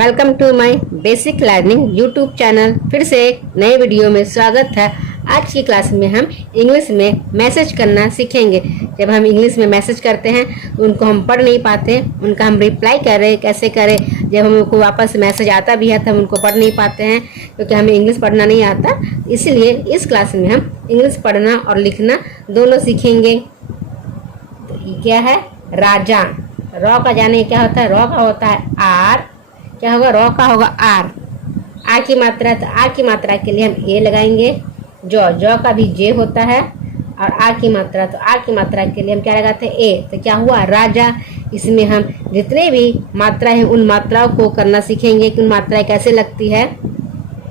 Welcome to my basic learning YouTube channel. फिर से एक नए वीडियो में स्वागत है। आज की क्लास में हम इंग्लिश में मैसेज करना सीखेंगे। जब हम इंग्लिश में मैसेज करते हैं तो उनको हम पढ़ नहीं पाते, उनका हम रिप्लाई करें कैसे करें। जब हमको वापस मैसेज आता भी है तो हम उनको पढ़ नहीं पाते हैं क्योंकि हमें इंग्लिश पढ़ना नहीं आता। इसलिए इस क्लास में हम इंग्लिश पढ़ना और लिखना दोनों सीखेंगे। तो ये क्या है? राजा। रॉ का जाने क्या होता है? रॉ का होता है आर। क्या होगा? रॉ का होगा आर। आ की मात्रा, तो आ की मात्रा के लिए हम ए लगाएंगे। जौ का भी जे होता है। और आ की मात्रा, तो आ की मात्रा के लिए हम क्या लगाते हैं? ए। तो क्या हुआ? राजा। इसमें हम जितने भी मात्रा है उन मात्राओं को करना सीखेंगे कि उन मात्राएं कैसे लगती है।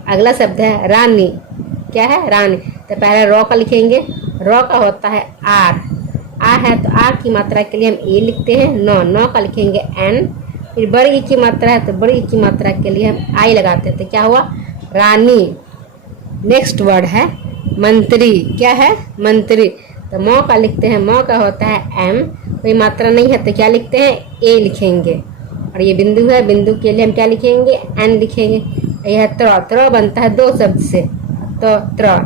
अगला शब्द है रानी। क्या है? रानी। तो पहले रॉ का लिखेंगे। रॉ का होता है आर। आ है तो आ की मात्रा के लिए हम ए लिखते हैं। नौ का लिखेंगे एन। फिर बड़ी ई की मात्रा है तो बड़ी ई की मात्रा के लिए हम आई लगाते हैं। तो क्या हुआ? रानी। नेक्स्ट वर्ड है मंत्री। क्या है? मंत्री। तो मौ का लिखते हैं। मौ का होता है एम। कोई मात्रा नहीं है तो क्या लिखते हैं? ए लिखेंगे। और ये बिंदु है, बिंदु के लिए हम क्या लिखेंगे? एन लिखेंगे। यह त्र बनता है दो शब्द से। तो त्र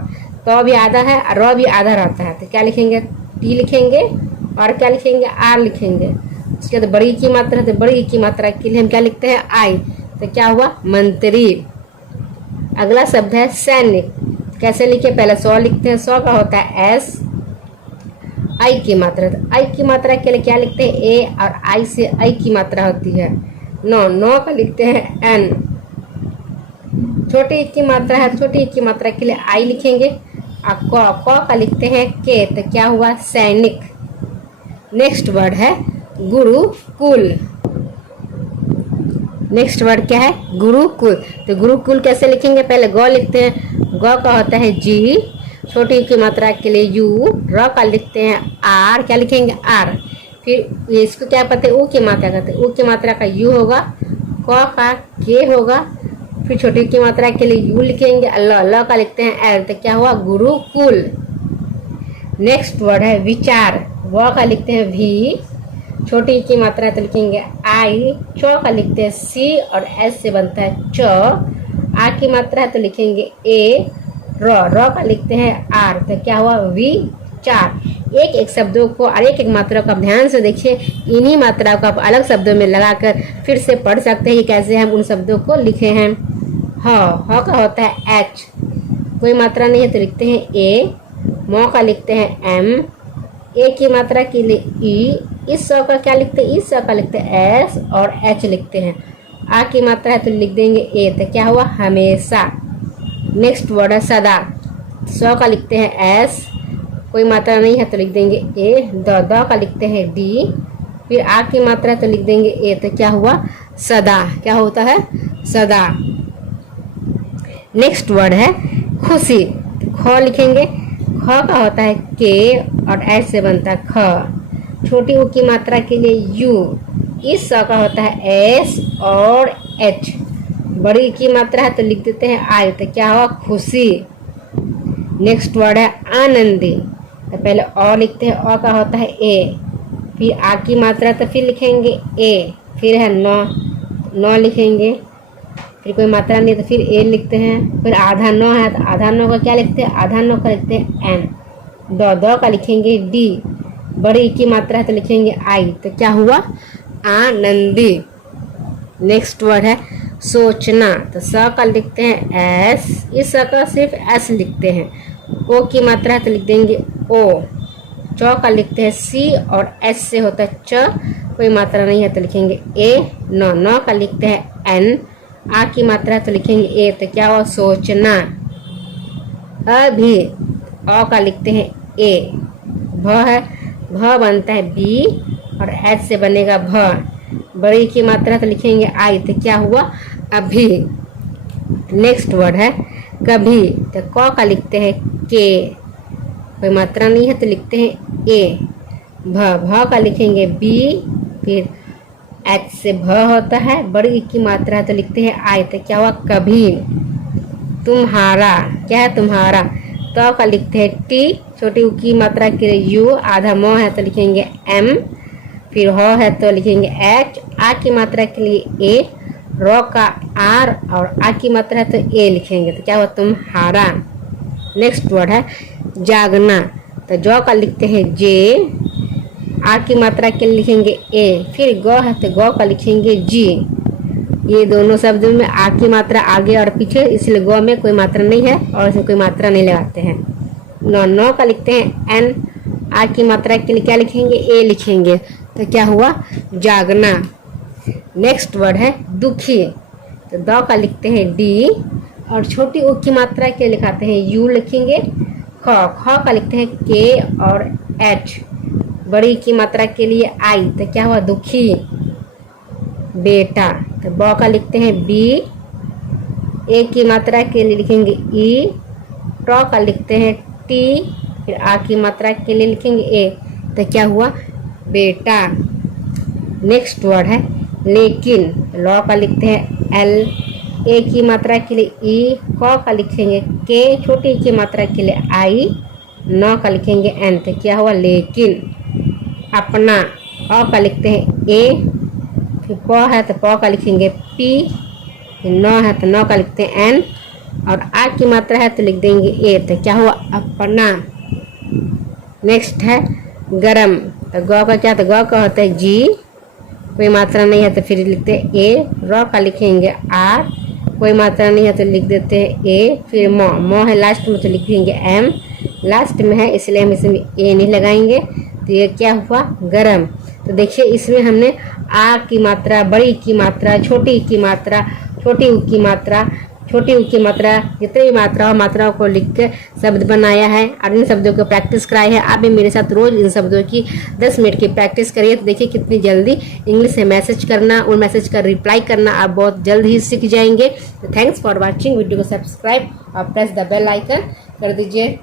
तो भी आधा है और र भी आधा रहता है। तो क्या लिखेंगे? टी लिखेंगे। और क्या लिखेंगे? आर लिखेंगे। उसके बाद बड़ी की मात्रा है तो बड़ी की मात्रा के लिए हम क्या लिखते हैं? आई। तो क्या हुआ? मंत्री। अगला शब्द है सैनिक। कैसे लिखे? पहले सौ लिखते हैं। सौ का होता है एस। आई की मात्रा, तो आई की मात्रा के लिए क्या लिखते हैं? ए। और आई से आई की मात्रा होती है नौ का लिखते हैं एन। छोटी की मात्रा है, छोटी की मात्रा के लिए आई लिखेंगे। और क का लिखते हैं के। तो क्या हुआ? सैनिक। नेक्स्ट वर्ड है गुरुकुल। नेक्स्ट वर्ड क्या है? गुरुकुल। तो गुरुकुल कैसे लिखेंगे? पहले गौ लिखते हैं। गौ का होता है जी। छोटी की मात्रा के लिए यू। र का लिखते हैं आर। क्या लिखेंगे? आर। फिर इसको क्या कहते हैं? ऊ की मात्रा कहते हैं। ऊ की मात्रा का यू होगा। क का के होगा। फिर छोटी की मात्रा के लिए यू लिखेंगे। ल का लिखते हैं एल। तो क्या हुआ? गुरुकुल। नेक्स्ट वर्ड है विचार। व का लिखते हैं वी। छोटी की मात्रा तो लिखेंगे आई। च का लिखते हैं सी और एस से बनता है च। आ की मात्रा है तो लिखेंगे ए। र का लिखते हैं आर। तो क्या हुआ? वी चार। एक एक शब्दों को और एक एक मात्रा को आप ध्यान से देखिए। इन्हीं मात्राओं को आप अलग शब्दों में लगाकर फिर से पढ़ सकते हैं कि कैसे हम उन शब्दों को लिखे हैं। ह का होता है एच। कोई मात्रा नहीं है तो लिखते हैं ए। मौ का लिखते हैं एम। ए की मात्रा के लिए ई। इस सौ का क्या लिखते हैं? इस सौ का लिखते हैं एस और एच लिखते हैं। आ की मात्रा है तो लिख देंगे ए। तो क्या हुआ? हमेशा। नेक्स्ट वर्ड है सदा। सौ का लिखते हैं एस। कोई मात्रा नहीं है तो लिख देंगे ए। द का लिखते हैं डी। फिर आ की मात्रा है तो लिख देंगे ए। तो क्या हुआ? सदा। क्या होता है? सदा। नेक्स्ट वर्ड है खुशी। ख लिखेंगे। ख का होता है के और एच से बनता है ख। छोटी ऊ की मात्रा के लिए यू। इस स का होता है एस और एच। बड़ी की मात्रा है तो लिख देते हैं आई। तो क्या हुआ? खुशी। नेक्स्ट वर्ड है आनंदी। तो पहले अ लिखते हैं। अ का होता है ए। फिर आ की मात्रा तो फिर लिखेंगे ए। फिर है नौ लिखेंगे। फिर कोई मात्रा नहीं तो फिर ए लिखते हैं। फिर आधा नौ है तो आधा नौ का क्या लिखते हैं? आधा नौ का लिखते हैं एन। द का लिखेंगे डी। बड़ी की मात्रा है तो लिखेंगे आई। तो क्या हुआ? आनंदी। नेक्स्ट वर्ड है सोचना। तो स का लिखते हैं एस। इस स का सिर्फ एस लिखते हैं। ओ की मात्रा है तो लिख देंगे ओ। च का लिखते हैं सी और एस से होता है च। कोई मात्रा नहीं है तो लिखेंगे ए। नौ का लिखते हैं एन। आ की मात्रा तो लिखेंगे ए। तो क्या हुआ? सोचना। अभी अ का लिखते हैं ए। भ है। भ बनता है बी और एच से बनेगा भ। बड़ी की मात्रा तो लिखेंगे आई। तो क्या हुआ? अभी। नेक्स्ट वर्ड है कभी। तो क का लिखते हैं के। कोई मात्रा नहीं है तो लिखते हैं ए। भ का लिखेंगे बी। फिर एच से भ होता है। बड़ी की मात्रा है तो लिखते हैं आई। तो क्या हुआ? कभी। तुम्हारा। क्या है? तुम्हारा। तो का लिखते हैं टी। छोटी ऊ की मात्रा के लिए यू। आधा मो है तो लिखेंगे एम। फिर हो है तो लिखेंगे एच। आ की मात्रा के लिए ए। रॉ का आर और आ की मात्रा है तो ए लिखेंगे, तो क्या हुआ तुम्हारा। नेक्स्ट वर्ड है जागना, तो जौ का लिखते हैं जे, आ की मात्रा के लिए लिखेंगे ए, फिर गौ है तो गौ का लिखेंगे जी। ये दोनों शब्दों में आ की मात्रा आगे और पीछे, इसलिए गौ में कोई मात्रा नहीं है और इसमें कोई मात्रा नहीं लगाते हैं। नौ का लिखते हैं एन, आ की मात्रा के लिए क्या लिखेंगे ए लिखेंगे, तो क्या हुआ जागना। नेक्स्ट वर्ड है दुखी, तो दौ का लिखते हैं डी और छोटी ऊ की मात्रा के लिखाते हैं यू लिखेंगे। ख का लिखते हैं के और एच, बड़ी की मात्रा के लिए आई, तो क्या हुआ दुखी बेटा। तो ब का लिखते हैं बी, ए की मात्रा के लिए लिखेंगे ई, ट का लिखते हैं टी, फिर आ की मात्रा के लिए लिखेंगे ए, तो क्या हुआ बेटा। नेक्स्ट वर्ड है लेकिन, लॉ का लिखते हैं एल, ए की मात्रा के लिए ई, क का लिखेंगे के, छोटी की मात्रा के लिए आई, न का लिखेंगे एन, तो क्या हुआ लेकिन। अपना, अ का लिखते हैं ए, फिर प है तो प का लिखेंगे पी, फिर न है तो न का लिखते हैं एन, और आ की मात्रा है तो लिख देंगे ए, तो क्या हुआ अपना। नेक्स्ट है गरम, तो गौ का क्या, तो गौ का होता है जी, कोई मात्रा नहीं है तो फिर लिखते हैं ए, रॉ का लिखेंगे आर, कोई मात्रा नहीं है तो लिख देते हैं ए, फिर मो है लास्ट में तो लिखेंगे एम, लास्ट में है इसलिए हम इसमें ए नहीं लगाएंगे, तो ये क्या हुआ गरम। तो देखिए इसमें हमने आ की मात्रा, बड़ी की मात्रा, छोटी की मात्रा, छोटी ऊ की मात्रा, छोटी ऊ की मात्रा, जितनी भी मात्रा हो मात्राओं को लिख के शब्द बनाया है और इन शब्दों को प्रैक्टिस कराई है। आप भी मेरे साथ रोज इन शब्दों की 10 मिनट की प्रैक्टिस करिए, तो देखिए कितनी जल्दी इंग्लिश में मैसेज करना, उन मैसेज का रिप्लाई करना आप बहुत जल्द ही सीख जाएंगे। तो थैंक्स फॉर वॉचिंग, वीडियो को सब्सक्राइब और प्रेस द बेल आइकन कर दीजिए।